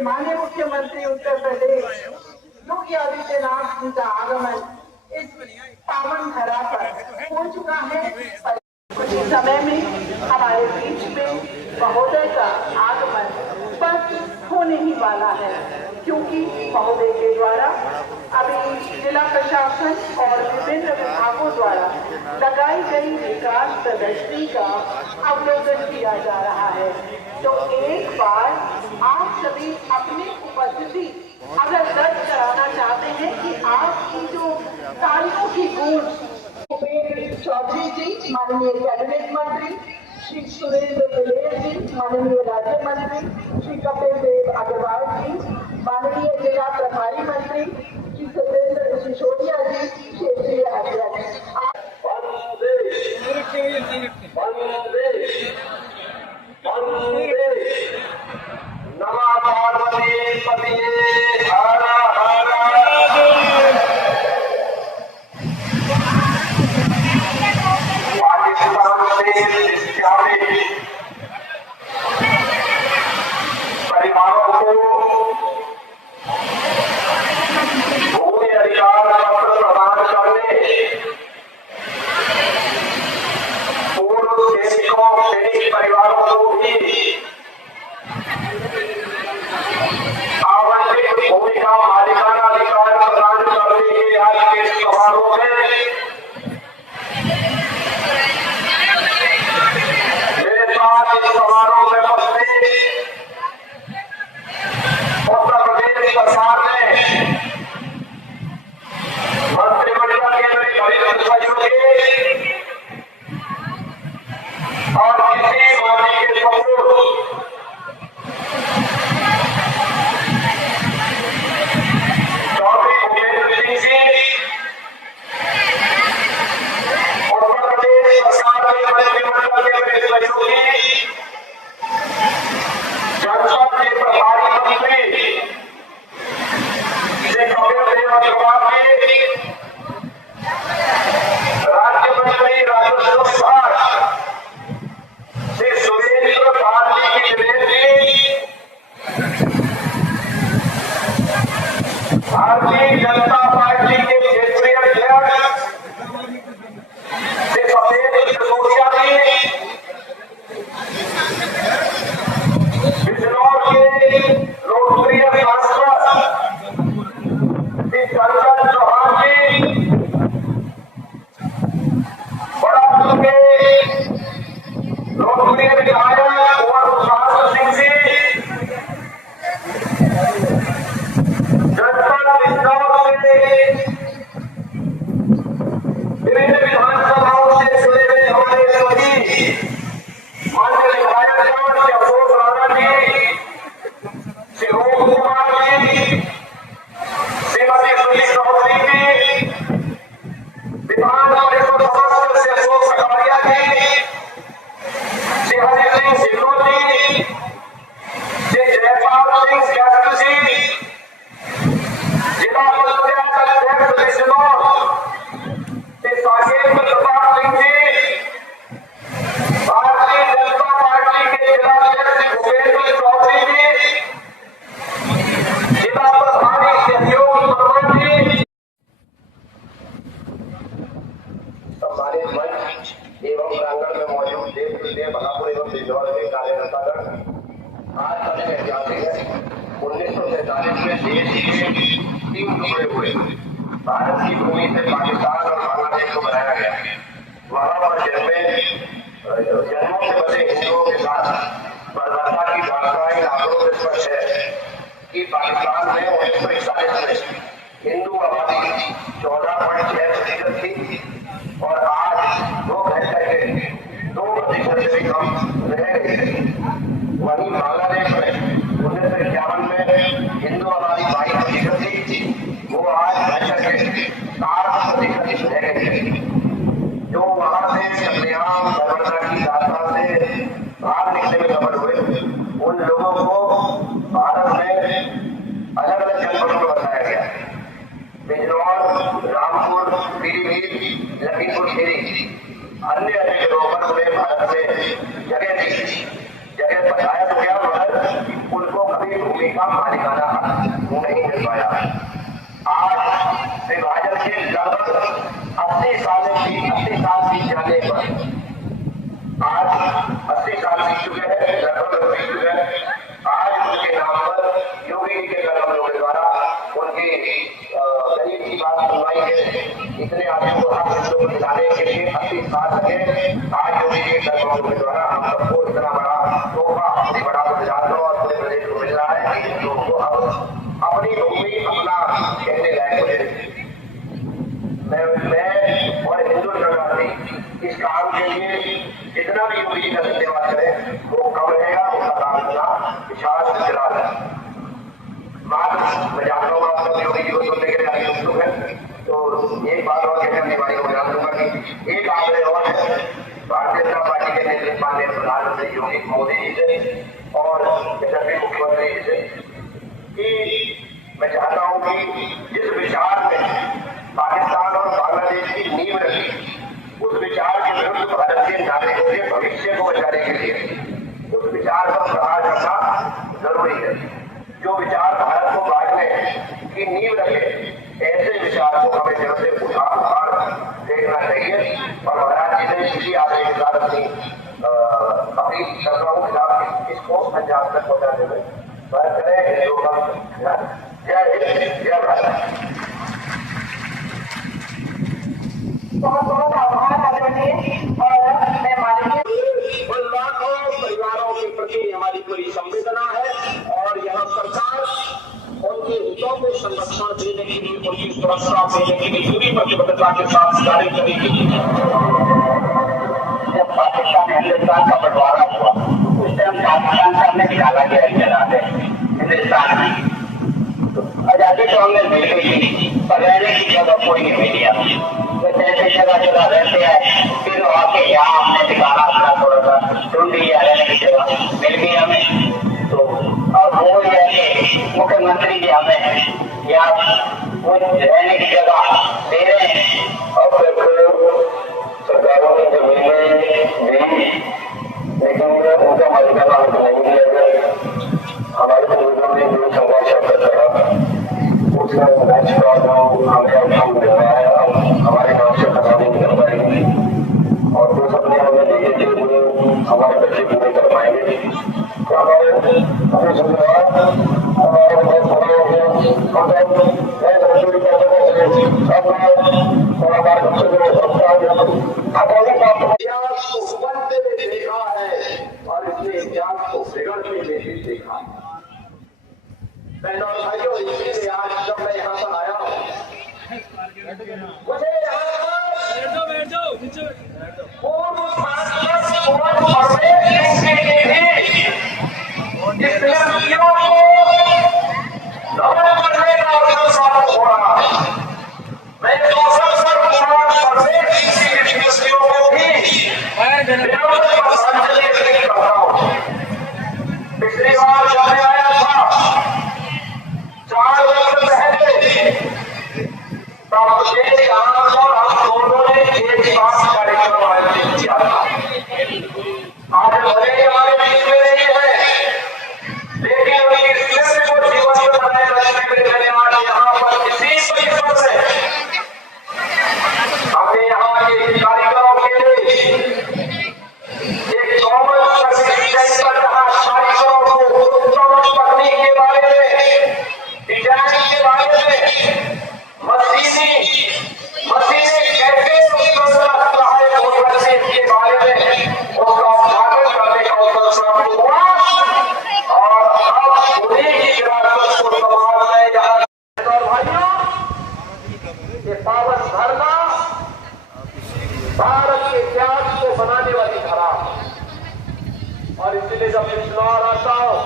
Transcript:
कि माननीय मुख्यमंत्री उत्तर प्रदेश योगी आदित्यनाथ जी का आगमन इस पावन धरा पर हो चुका है। कुछ समय में हमारे बीच में महोदय का आगमन बस होने ही वाला है, क्योंकि महोदय के द्वारा अभी जिला प्रशासन और विभिन्न विभागों द्वारा लगाई गई विकास प्रदर्शनी का अवलोकन किया जा रहा है। तो एक बार आप सभी अपनी उपस्थिति अगर दर्ज कराना चाहते हैं कि आपकी जो तालियों की गूंज चौधरी जी माननीय कैबिनेट मंत्री, श्री सुरेंद्र दिलेर जी माननीय राज्य मंत्री, श्री कपिल देव अग्रवाल जी माननीय जिला प्रभारी मंत्री, श्री सत्येंद्र सिसोदिया जी क्षेत्रीय अध्यक्ष। भारतीय जनता पार्टी के क्षेत्रीय अध्यक्ष श्री कपिल सिसोदिया जी, बिजनौर के लोकप्रिय सांसद श्री कंचन चौहान जी, बड़ा के लोकप्रिय विधायक कुंवर सुशांत सिंह जी, विभिन्न विधानसभाओं से जुड़े हुए हमारे सभी मान्य विधायकगण, श्री अशोक राणा जी, श्री ओम कुमार जी, श्रीमती सुनील चौधरी जी, विधान परिषद सदस्य श्री अशोक सखारिया जी, श्री हरि सिंह सिन्नू जी, श्री जयपाल सिंह यादव जी, जिला पंचायत अध्यक्ष बिजनौर साकेत प्रताप सिंह जी, भारतीय जनता पार्टी के जिलाध्यक्ष भूपेंद्र चौधरी जी, जिला प्रभारी सहयोग वर्मा जी, सम्मानित मंच एवं प्रांगण में मौजूद देश विदेश बहादुर एवं बिजनौर के कार्यकर्तागण, आज का दिन ऐतिहासिक है। 1947 में देश के 3 टुकड़े हुए। भारत की भूमि से पाकिस्तान और बांग्लादेश को बनाया गया। वहां पर जन्मों से बसे हिंदुओं के साथ बर्बरता की दास्तान आंकड़ों से स्पष्ट है कि पाकिस्तान में 1941 में हिंदू आबादी 14.6% थी और आज वो घटकर के 2% से भी कम रह गई है। वहीं बांग्लादेश में 1951 में हिंदू आबादी 22% थी, वो आज घटकर के 7% रह गई है। जो वहां से कल्याण बर्बरता की दास्तान से बाहर निकलने में सफल हुए, उन लोगों को भारत में अलग अलग जनपदों में बताया गया। बिजनौर, रामपुर, पीलीभीत, लखीमपुर खीरी, अन्य जगहों पर उन्हें भारत में जगह दी, जगह बताया तो क्या भूमि का मालिकाना हक नहीं मिल पाया। आज विभाजन के लगभग 80 साल बीत जाने पर, आज 80 साल बीत चुके हैं, लगभग बीत चुके हैं। आज उनके नाम पर योगी जी के कर्मयों के द्वारा उनकी गरीब की बात सुनवाई है। इतने आदमी को हक हिंदुओं को दिलाने के लिए 80 साल लगे। आज योगी जी के कर्मयों के द्वारा हम सबको इतना बड़ा तोहफा, इतनी बड़ा गुजरात और पूरे प्रदेश को मिल रहा है कि लोगों को अब अपनी भूमि अपना कहने लायक हो। मैं और हिंदू जनता इस काम के लिए जितना भी योगी जी का धन्यवाद करें वो कम रहेगा। उनका काम करना विशाल गुजरात है। मैं जानता हूँ आप सब योगी जी को सुनने के लिए आगे उत्सुक है। तो एक बात और कहने अपनी वाणी को बयान दूंगा कि एक आग्रह और है भारतीय जनता पार्टी के नेतृत्व माननीय प्रधानमंत्री योगी मोदी जी से और यशस्वी मुख्यमंत्री जी से कि मैं चाहता हूँ कि जिस विचार में पाकिस्तान और बांग्लादेश की नींव रखी, उस विचार के विरुद्ध भारतीय नागरिकों के भविष्य को बचाने के लिए उस विचार पर प्रहार करना जरूरी है। जो विचार भारत को बांटने की नींव रखे, ऐसे विचार को हमें जड़ से उखाड़ देखना चाहिए। और महाराज जी ने इसी आग्रह के साथ अपनी सरकारों के खिलाफ इसको अंजाम तक पहुंचाने में बात करें। जय हिंद, जय भारत। बहुत बहुत आभार आदरणीय। और मैं माननीय लाखों परिवारों के प्रति हमारी पूरी संवेदना है और यह सरकार उनके हितों को संरक्षण देने के लिए, उनकी सुरक्षा देने के लिए पूरी प्रतिबद्धता के साथ कार्य करेगी। जब पाकिस्तान हिंदुस्तान का बंटवारा हुआ उस टाइम पाकिस्तान का हमने निकाला गया हिंदुस्तान में। आजादी तो हमने मिली थी पर रहने की जगह कोई नहीं मिली। जैसे ऐसे जगह रहते हैं, फिर वहाँ के यहाँ हमने ठिकाना अपना थोड़ा सा ढूंढ लिया, रहने की जगह मिल गई हमें। तो अब वो मुख्यमंत्री जी हमें यहाँ वो रहने की जगह दे रहे हैं। और फिर सरकारों ने जमीनें दी, लेकिन उनका मालिकाना हक नहीं दिया गया। हमारे बुजुर्गों ने जो संघर्ष करता उसका हमें अब मिल रहा है। अब हमारे गाँव से खत्म नहीं कर पाएंगे और जो सपने हमें देखे थे वो हमारे बच्चे पूरे कर पाएंगे। तो हमारे बहुत बड़े हो गए, देखा है और इसने इतिहास को बिगड़ते हुए भी देखा। बहनों और भाइयों, इसलिए आज जब मैं यहाँ पर आया हूँ, मुझे पूर्व सांसद कुंवर परवेश सिंह जी भी इस लड़कियों को नमन करने का अवसर प्राप्त हो रहा है। मैं इस अवसर पर कुंवर परवेश सिंह जी की लड़कियों को भी श्रद्धांजलि अर्पित करता हूँ। पिछली बार जब मैं आया था 4 वर्ष पहले, तब मुझे यहाँ पर हम दोनों ने एक साथ कार्यक्रम आयोजित किया था। आज भले ही हमारे बीच में नहीं है, लेकिन उनकी स्मृति को जीवन में बनाए रखने के लिए मैंने आज यहाँ पर इसी परिसर में हमने यहाँ के कार्यक्रमों के लिए एक कॉमन सर्विस सेंटर जहाँ कार्यक्रमों को उत्तम तकनीक के बारे में, डिजाइन के बारे में, मशीनें कैसे सहायक हो सकते इसके बारे में उसका उद्घाटन करने का अवसर प्राप्त हुआ। और अब उन्हीं की विरासत को संभालना है। जहाँ और भाइयों, ये पावन धरना भारत के इतिहास को बनाने वाली धरा, और इसलिए जब मैं चुनाव आता हूँ